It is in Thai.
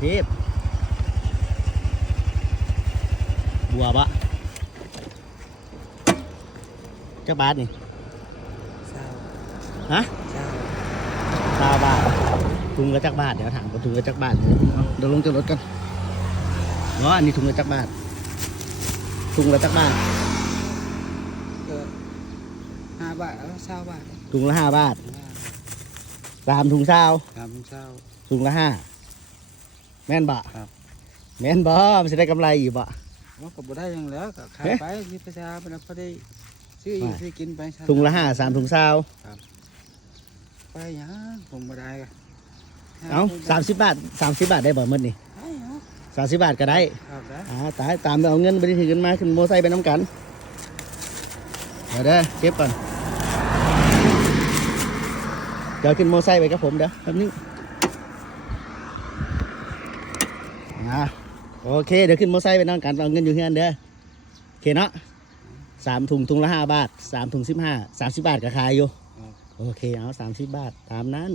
เทพบัวบะจักบาทนี่ เศร้า ฮะ เศร้า 20 บาทถุงละจักบาทเดี๋ยวถามว่าถุงละจักบาทเดี๋ยวลงจากรถกันเนาะอันนี้ถุงละจักบาทถุงละจักบาท ก็5 บาทแล้ว20 บาท ถุงละ5 บาท3 ถุงเช้า ครับผมเศร้า ถุงละ5แม่นบะ ครับ แม่นบ่มันจะได้กำไรอยู่บะ ว่าก็บ่ได้หยังแล้วก็ขาย เอ๊ะ ไปมีประชาชนพอได้ซื้ออยู่ซื้อกินไป ถุงละ5 3 ถุงเช้า ไปหยังผมบ่ได้ก็ เอ้า30 บาท30 บาทได้บ่หมดนี่ ได้เหรอ 30 บาทก็ได้ ครับได้ ตามไปเอาเงินไปถือกันมาขึ้นโมไซค์ไปน้ำกันเดี๋ยวเด้อเก็บก่อนเดี๋ยวขึ้นโมไซค์ไปกับผมเดี๋ยวแป๊บนึงโอเคเดี๋ยวขึ้นโมไซค์ไปน้ำกันเอาเงินอยู่ที่นั่นเด้อโอเคเนาะ3 ถุงถุงละ5 บาท3 ถุง 15 30 บาทก็ขายอยู่โอเคเอา30 บาทตามนั้น